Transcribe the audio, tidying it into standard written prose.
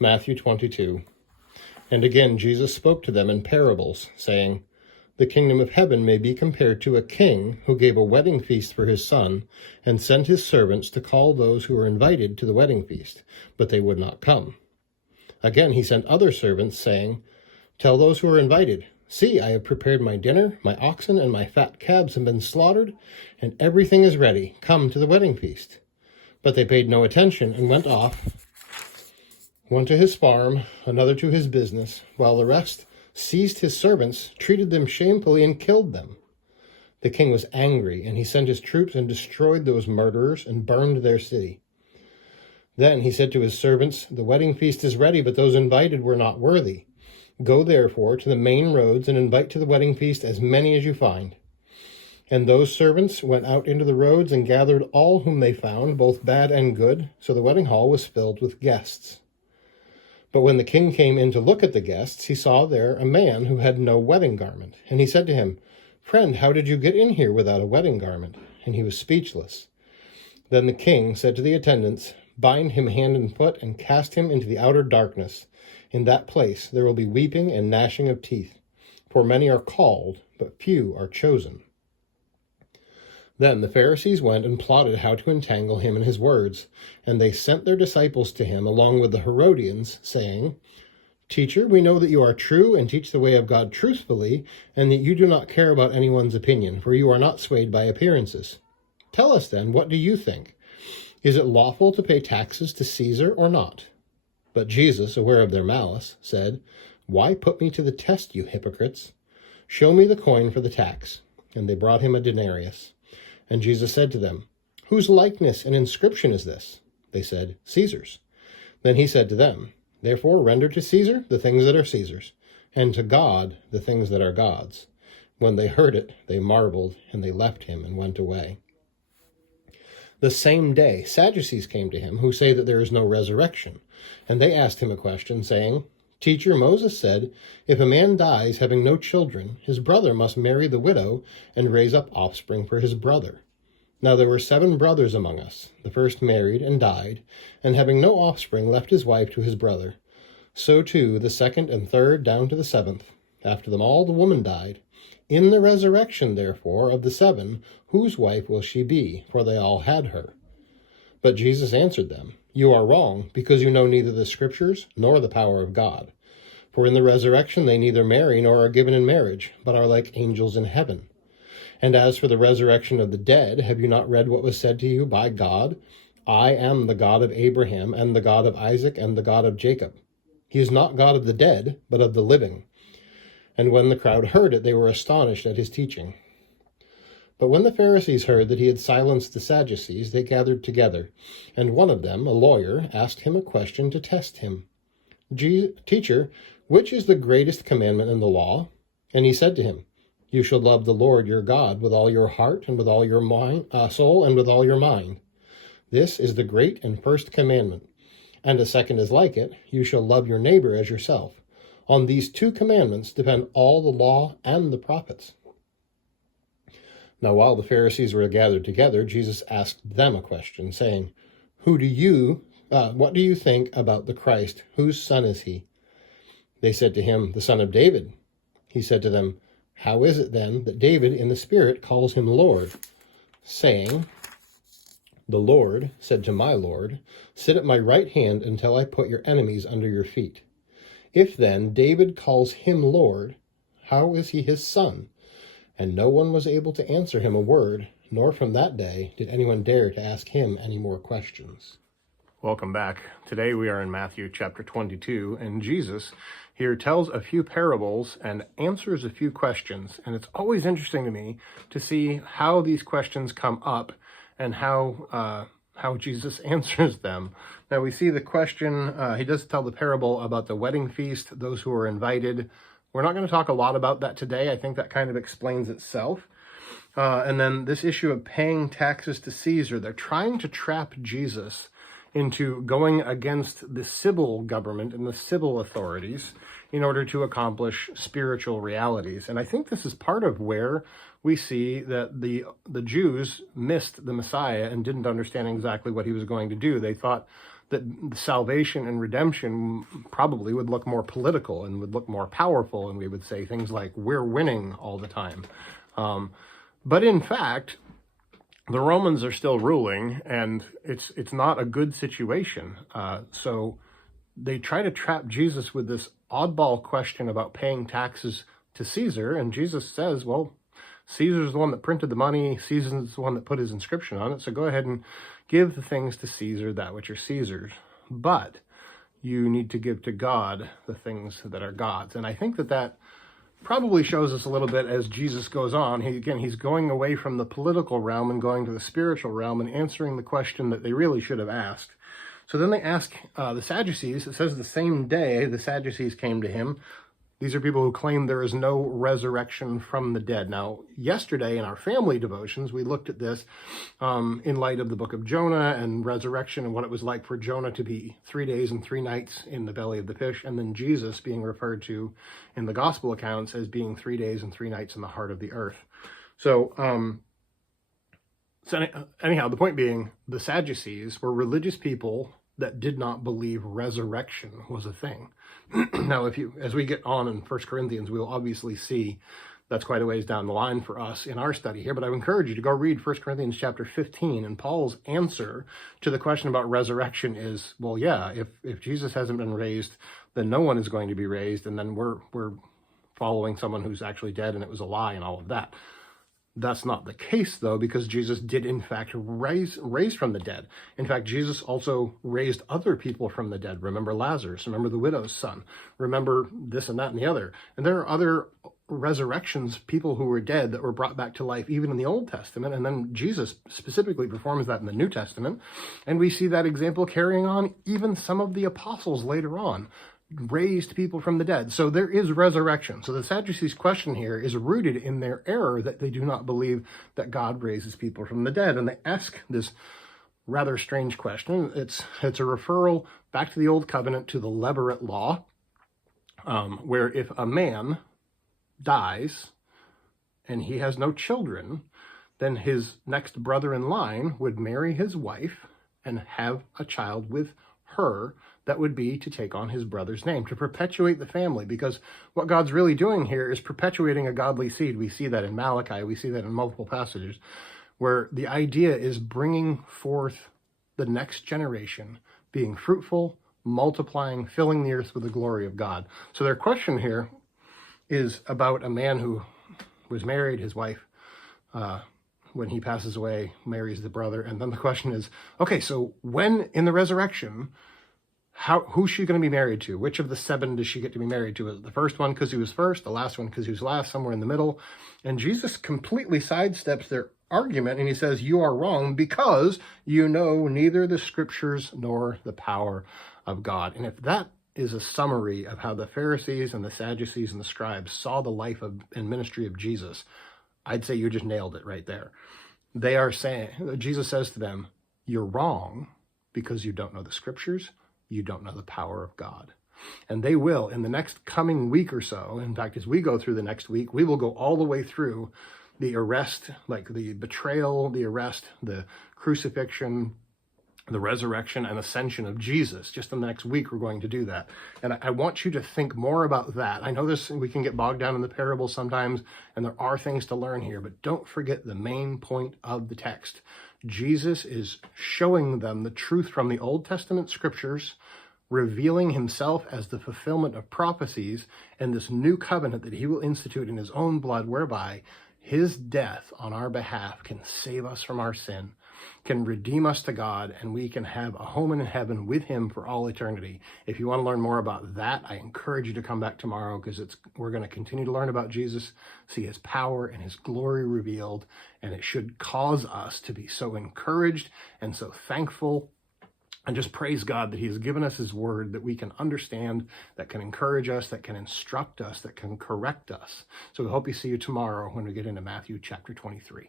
Matthew 22. And again Jesus spoke to them in parables, saying, The kingdom of heaven may be compared to a king who gave a wedding feast for his son, and sent his servants to call those who were invited to the wedding feast, but they would not come. Again he sent other servants, saying, Tell those who are invited, See, I have prepared my dinner, my oxen and my fat calves have been slaughtered, and everything is ready. Come to the wedding feast. But they paid no attention and went off, one to his farm, another to his business, while the rest seized his servants, treated them shamefully, and killed them. The king was angry, and he sent his troops and destroyed those murderers and burned their city. Then he said to his servants, The wedding feast is ready, but those invited were not worthy. Go therefore to the main roads and invite to the wedding feast as many as you find. And those servants went out into the roads and gathered all whom they found, both bad and good, so the wedding hall was filled with guests. But when the king came in to look at the guests, he saw there a man who had no wedding garment. And he said to him, Friend, how did you get in here without a wedding garment? And he was speechless. Then the king said to the attendants, Bind him hand and foot and cast him into the outer darkness. In that place there will be weeping and gnashing of teeth, for many are called, but few are chosen. Then the Pharisees went and plotted how to entangle him in his words, and they sent their disciples to him along with the Herodians, saying, Teacher, we know that you are true and teach the way of God truthfully, and that you do not care about anyone's opinion, for you are not swayed by appearances. Tell us then, what do you think? Is it lawful to pay taxes to Caesar or not? But Jesus, aware of their malice, said, Why put me to the test, you hypocrites? Show me the coin for the tax. And they brought him a denarius. And Jesus said to them, Whose likeness and inscription is this? They said, Caesar's. Then he said to them, Therefore render to Caesar the things that are Caesar's, and to God the things that are God's. When they heard it, they marveled, and they left him and went away. The same day Sadducees came to him, who say that there is no resurrection. And they asked him a question, saying, Teacher, Moses said, If a man dies having no children, his brother must marry the widow and raise up offspring for his brother. Now there were 7 brothers among us. The first married and died, and having no offspring left his wife to his brother. So too the second and third down to the 7th. After them all the woman died. In the resurrection, therefore, of the 7, whose wife will she be? For they all had her. But Jesus answered them, You are wrong, because you know neither the Scriptures nor the power of God. For in the resurrection they neither marry nor are given in marriage, but are like angels in heaven. And as for the resurrection of the dead, have you not read what was said to you by God? I am the God of Abraham, and the God of Isaac, and the God of Jacob. He is not God of the dead, but of the living. And when the crowd heard it, they were astonished at his teaching. But when the Pharisees heard that he had silenced the Sadducees, they gathered together, and one of them, a lawyer, asked him a question to test him. Teacher, which is the greatest commandment in the law? And he said to him, You shall love the Lord your God with all your heart, and with all your soul, and with all your mind. This is the great and first commandment. And a second is like it, You shall love your neighbor as yourself. On these 2 commandments depend all the law and the prophets. Now while the Pharisees were gathered together, Jesus asked them a question, saying, What do you think about the Christ? Whose son is he? They said to him, The son of David. He said to them, How is it then that David in the Spirit calls him Lord, saying, The Lord said to my Lord, Sit at my right hand until I put your enemies under your feet. If then David calls him Lord, how is he his son? And no one was able to answer him a word, nor from that day did anyone dare to ask him any more questions. Welcome back. Today we are in Matthew chapter 22, and Jesus here tells a few parables and answers a few questions. And it's always interesting to me to see how these questions come up and how Jesus answers them. Now we see the question, he does tell the parable about the wedding feast, those who are invited. We're not going to talk a lot about that today. I think that kind of explains itself. And then this issue of paying taxes to Caesar, they're trying to trap Jesus into going against the civil government and the civil authorities in order to accomplish spiritual realities. And I think this is part of where we see that the Jews missed the Messiah and didn't understand exactly what he was going to do. They thought that salvation and redemption probably would look more political and would look more powerful, and we would say things like, we're winning all the time. But in fact, the Romans are still ruling, and it's not a good situation. So they try to trap Jesus with this oddball question about paying taxes to Caesar, and Jesus says, well, Caesar's the one that printed the money, Caesar's the one that put his inscription on it, so go ahead and give the things to Caesar, that which are Caesar's. But you need to give to God the things that are God's. And I think that probably shows us a little bit as Jesus goes on. He's going away from the political realm and going to the spiritual realm and answering the question that they really should have asked. So then they ask the Sadducees. It says the same day the Sadducees came to him. These are people who claim there is no resurrection from the dead. Now, yesterday in our family devotions, we looked at this in light of the book of Jonah and resurrection and what it was like for Jonah to be 3 days and 3 nights in the belly of the fish, and then Jesus being referred to in the gospel accounts as being 3 days and 3 nights in the heart of the earth. So anyhow, the point being, the Sadducees were religious people that did not believe resurrection was a thing. Now, as we get on in 1 Corinthians, we'll obviously see that's quite a ways down the line for us in our study here, but I would encourage you to go read 1 Corinthians chapter 15, and Paul's answer to the question about resurrection is, well, yeah, if Jesus hasn't been raised, then no one is going to be raised, and then we're following someone who's actually dead and it was a lie and all of that. That's not the case, though, because Jesus did, in fact, raise from the dead. In fact, Jesus also raised other people from the dead. Remember Lazarus. Remember the widow's son. Remember this and that and the other. And there are other resurrections, people who were dead that were brought back to life, even in the Old Testament. And then Jesus specifically performs that in the New Testament. And we see that example carrying on. Even some of the apostles later on raised people from the dead. So there is resurrection. So the Sadducees' question here is rooted in their error that they do not believe that God raises people from the dead. And they ask this rather strange question. It's a referral back to the Old Covenant, to the Levirate law, where if a man dies and he has no children, then his next brother in line would marry his wife and have a child with her. That would be to take on his brother's name, to perpetuate the family, because what God's really doing here is perpetuating a godly seed. We see that in Malachi. We see that in multiple passages, where the idea is bringing forth the next generation, being fruitful, multiplying, filling the earth with the glory of God. So their question here is about a man who was married, his wife, when he passes away, marries the brother. And then the question is, okay, so when in the resurrection, who's she going to be married to? Which of the 7 does she get to be married to? Is it the first one because he was first, the last one because he was last, somewhere in the middle? And Jesus completely sidesteps their argument, and he says, you are wrong because you know neither the scriptures nor the power of God. And if that is a summary of how the Pharisees and the Sadducees and the scribes saw the life and ministry of Jesus, I'd say you just nailed it right there. They are saying, Jesus says to them, you're wrong because you don't know the scriptures, you don't know the power of God. And they will, in the next coming week or so, in fact, as we go through the next week, we will go all the way through the arrest, like the betrayal, the arrest, the crucifixion, the resurrection and ascension of Jesus. Just in the next week, we're going to do that. And I want you to think more about that. I know we can get bogged down in the parables sometimes, and there are things to learn here, but don't forget the main point of the text. Jesus is showing them the truth from the Old Testament scriptures, revealing himself as the fulfillment of prophecies and this new covenant that he will institute in his own blood, whereby his death on our behalf can save us from our sin, can redeem us to God, and we can have a home in heaven with him for all eternity. If you want to learn more about that, I encourage you to come back tomorrow, because we're going to continue to learn about Jesus, see his power and his glory revealed, and it should cause us to be so encouraged and so thankful and just praise God that he has given us his word that we can understand, that can encourage us, that can instruct us, that can correct us. So we hope we see you tomorrow when we get into Matthew chapter 23.